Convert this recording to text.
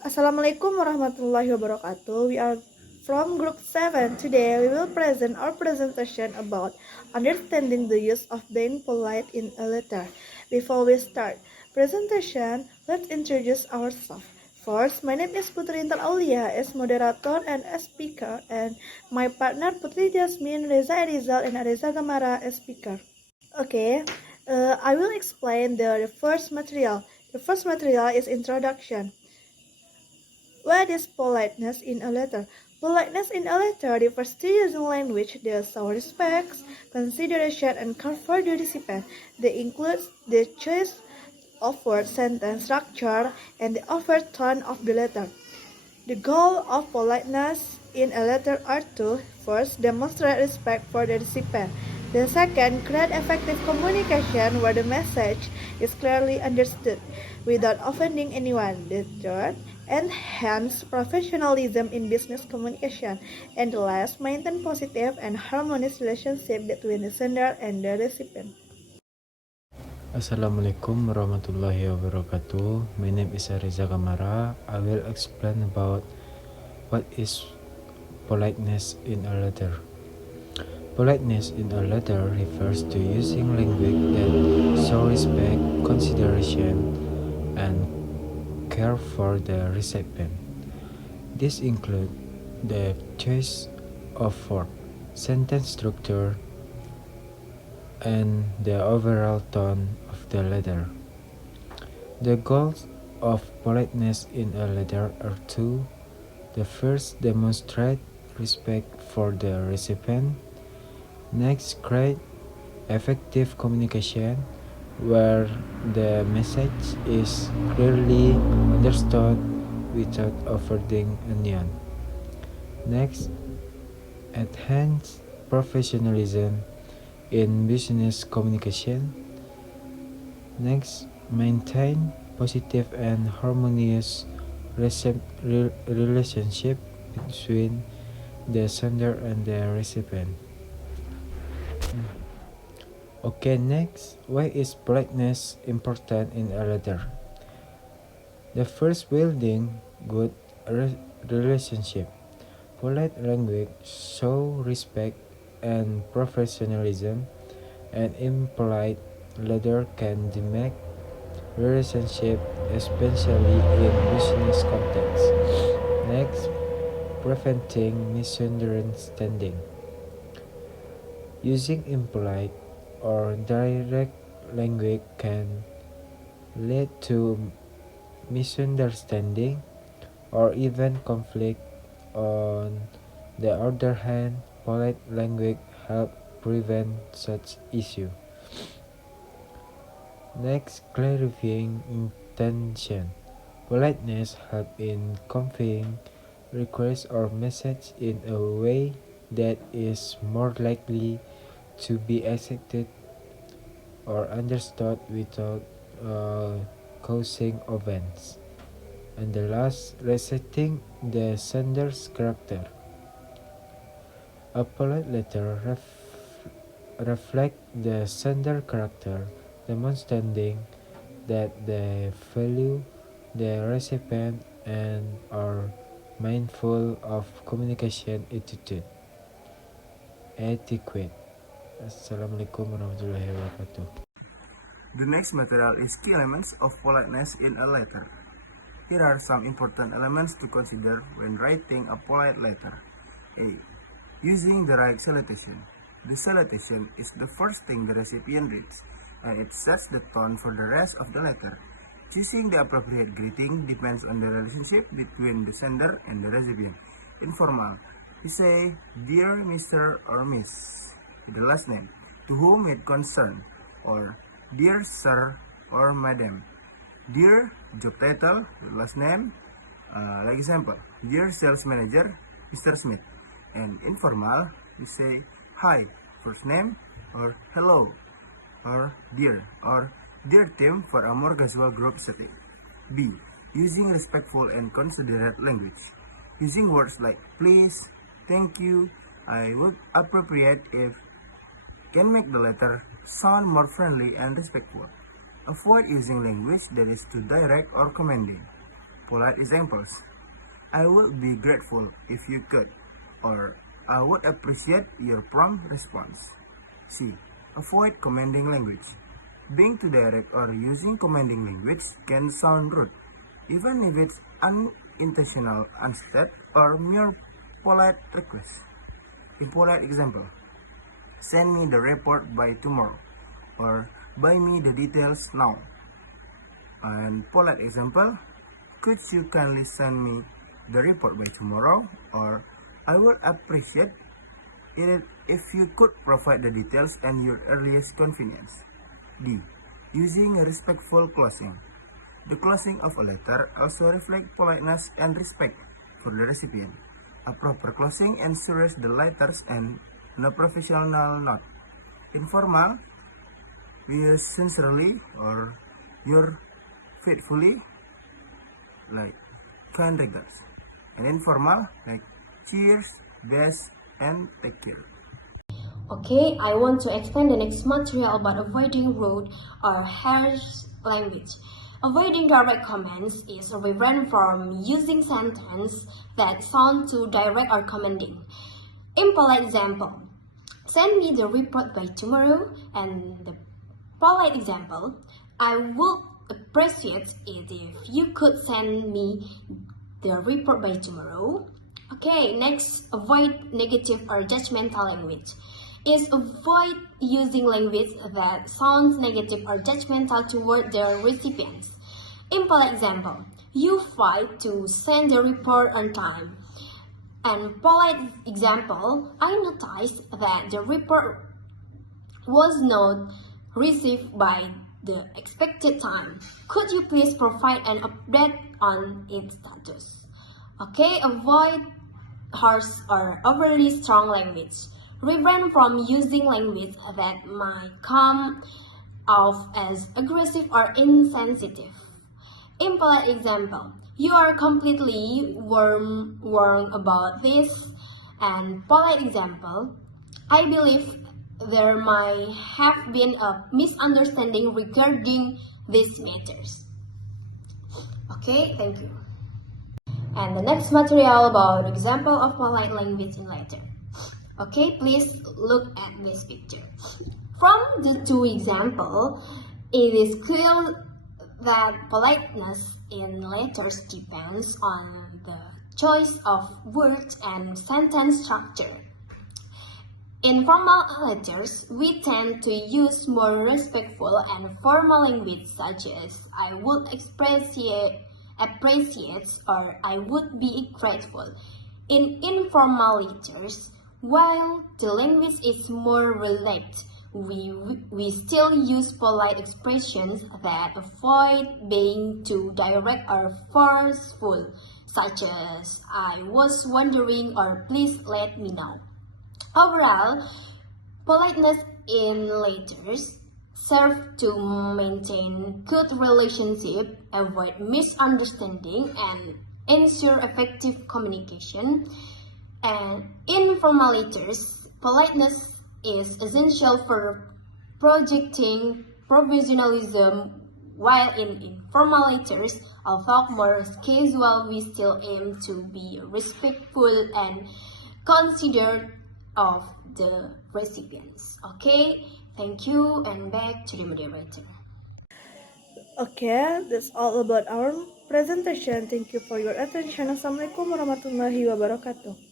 Assalamualaikum warahmatullahi wabarakatuh. We are from Group 7. Today we will present our presentation about understanding the use of being polite in a letter. Before we start presentation, let's introduce ourselves. First, my name is Putri Intan Aulia as moderator and as speaker, and my partner Putri Jasmine, Reza Erizal, and Areza Gamara as speaker. Okay, I will explain the first material. The first material is introduction. What is politeness in a letter? Politeness in a letter refers to using language that shows respect, consideration, and care for the recipient. They include the choice of word, sentence structure, and the overt tone of the letter. The goal of politeness in a letter are to first demonstrate respect for the recipient. The second, create effective communication where the message is clearly understood without offending anyone. The third, enhance professionalism in business communication. And the last, maintain positive and harmonious relationship between the sender and the recipient. Assalamualaikum warahmatullahi wabarakatuh. My name is Areza Gamara. I will explain about what is politeness in a letter. Politeness in a letter refers to using language that show respect, consideration, and care for the recipient. This includes the choice of word, sentence structure, and the overall tone of the letter. The goals of politeness in a letter are two. The first, demonstrate respect for the recipient. Next, create effective communication where the message is clearly understood without offending anyone. Next, enhance professionalism in business communication. Next, maintain positive and harmonious relationship between the sender and the recipient. Okay, next, why is politeness important in a letter? The first, building good relationship. Polite language show respect and professionalism, and impolite letter can damage relationship, especially in business context. Next, preventing misunderstanding. Using impolite or direct language can lead to misunderstanding or even conflict. On the other hand, polite language help prevent such issue. Next, clarifying intention. Politeness help in conveying requests or message in a way that is more likely to be accepted or understood without causing offense. And the last, respecting the sender's character. A polite letter reflects the sender character, demonstrating that they value the recipient and are mindful of communication etiquette. Assalamualaikum warahmatullahi wabarakatuh. The next material is key elements of politeness in a letter. Here are some important elements to consider when writing a polite letter. A. Using the right salutation. The salutation is the first thing the recipient reads, and it sets the tone for the rest of the letter. Choosing the appropriate greeting depends on the relationship between the sender and the recipient. Informal. You say, "Dear Mr. or Miss," with the last name, to whom it concerns, or "Dear Sir or Madam." Dear job title, with last name, like example, "Dear Sales Manager, Mr. Smith." And informal, you say, "Hi," first name, or "Hello," or "Dear Team" for a more casual group setting. B. Using respectful and considerate language. Using words like please, thank you, I would appropriate if can make the letter sound more friendly and respectful. Avoid using language that is too direct or commanding. polite examples. I would be grateful if you could, or I would appreciate your prompt response. C. Avoid commanding language. Being too direct or using commanding language can sound rude, even if it's unintentional, instead, or mere polite request. Impolite example: send me the report by tomorrow, or buy me the details now. And polite example: could you kindly send me the report by tomorrow, or I would appreciate it if you could provide the details and your earliest convenience. D. Using a respectful closing. The closing of a letter also reflects politeness and respect for the recipient. A proper closing ensures the letters end on a professional note. Informal, we sincerely or your faithfully, like kind regards. And informal, like cheers, best, and take care. Okay, I want to explain the next material about avoiding rude or harsh language. Avoiding direct comments is different from using sentences that sound too direct or commanding. Impolite example: send me the report by tomorrow. And the polite example: I would appreciate it if you could send me the report by tomorrow. Okay, next, avoid negative or judgmental language. Is avoid using language that sounds negative or judgmental toward the recipients. Impolite example: you failed to send the report on time. And polite example: I noticed that the report was not received by the expected time. Could you please provide an update on its status? Okay, avoid harsh or overly strong language. Refrain from using language that might come off as aggressive or insensitive. Impolite example: you are completely wrong about this. And polite example: I believe there might have been a misunderstanding regarding these matters. Okay, thank you. And the next material about example of polite language in letter. Okay, please look at this picture. From the two examples, it is clear that politeness in letters depends on the choice of words and sentence structure. In formal letters, we tend to use more respectful and formal language such as I would appreciate or I would be grateful. In informal letters, while the language is more relaxed, we still use polite expressions that avoid being too direct or forceful, such as I was wondering or please let me know. Overall, politeness in letters serve to maintain good relationship, avoid misunderstanding, and ensure effective communication. And in formal letters, politeness is essential for projecting professionalism, while in informal letters, although more casual, we still aim to be respectful and considerate of the recipients. Okay, thank you, and back to the moderator. Okay, that's all about our presentation. Thank you for your attention. Assalamualaikum warahmatullahi wabarakatuh.